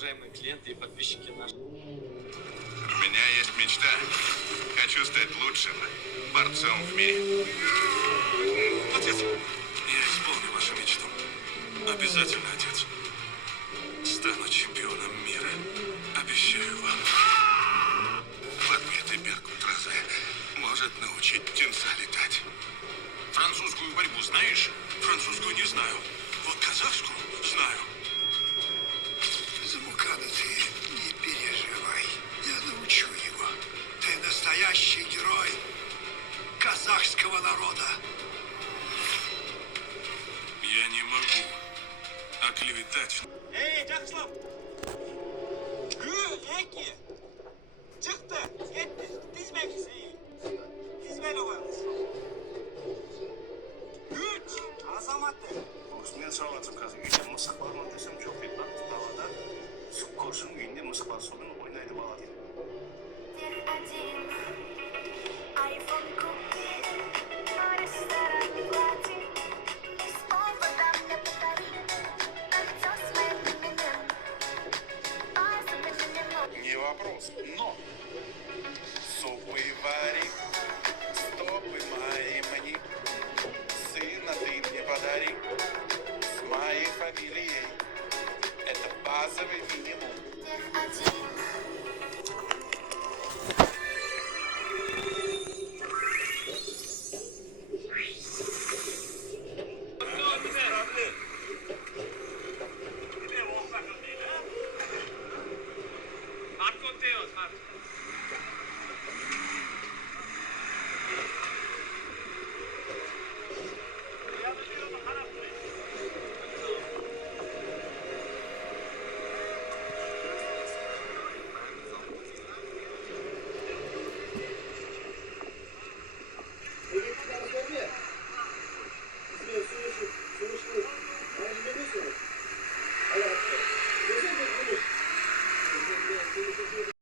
уважаемые клиенты и подписчики наши. У меня есть мечта. Хочу стать лучшим борцом в мире. Отец, я исполню вашу мечту. Обязательно, отец. Стану чемпионом мира. Обещаю вам. Подметый Беркут разве может научить птенца летать? Французскую борьбу знаешь? Французскую не знаю. Вот казахскую знаю. За Мукана ты не переживай. Я научу его. Ты настоящий герой казахского народа. Я не могу оклеветать. Ey жақсылап екі шықты жетті тізбекісі тізбелі қойыңыз үш азаматы Мен сұрап жатырмын қазір үйде мысық бар ма десем жоқ дейді да далада көршінің үйінде мысық бар сонымен ойнайды бала дейді. Не вопрос, но супы вари, стопы мои мне, сына ты мне подари с моей фамилией. Это базовый минимум.